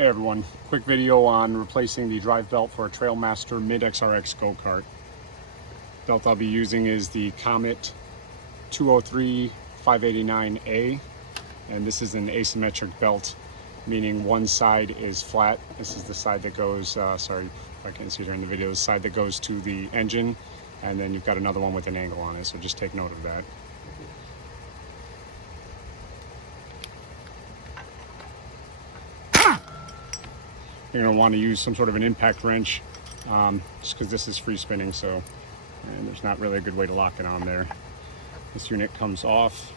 Hey everyone, quick video on replacing the drive belt for a Trailmaster Mid XRX Go-Kart. Belt I'll be using is the Comet 203-589A, and this is an asymmetric belt, meaning one side is flat. This is the side that goes, sorry if I can't see it here in the video, the side that goes to the engine, and then you've got another one with an angle on it, so just take note of that. You're going to want to use some sort of an impact wrench, just because this is free spinning, so and there's not really a good way to lock it on there. This unit comes off,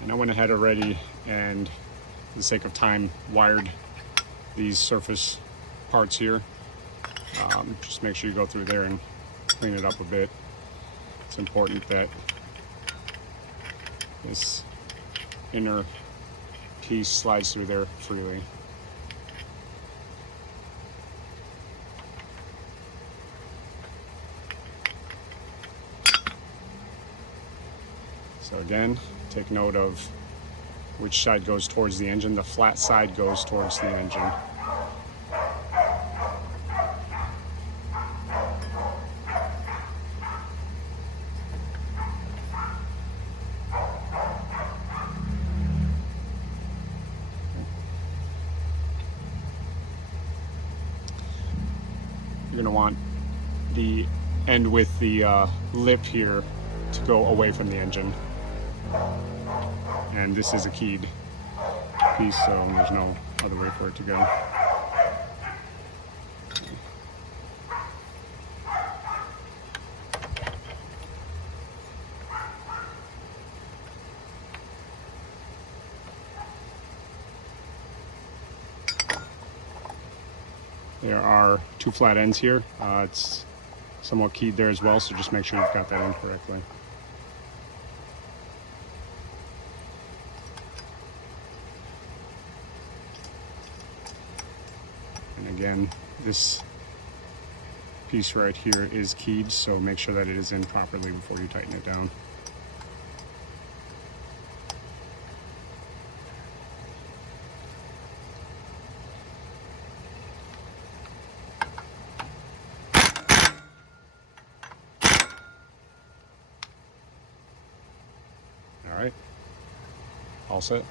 and I went ahead already and, for the sake of time, wired these surface parts here. Just make sure you go through there and clean it up a bit. It's important that this inner piece slides through there freely. So again, take note of which side goes towards the engine. The flat side goes towards the engine. You're going to want the end with the lip here to go away from the engine. And this is a keyed piece, so there's no other way for it to go. There are two flat ends here. It's somewhat keyed there as well, so just make sure you've got that in correctly. And again, this piece right here is keyed, so make sure that it is in properly before you tighten it down. All right, all set.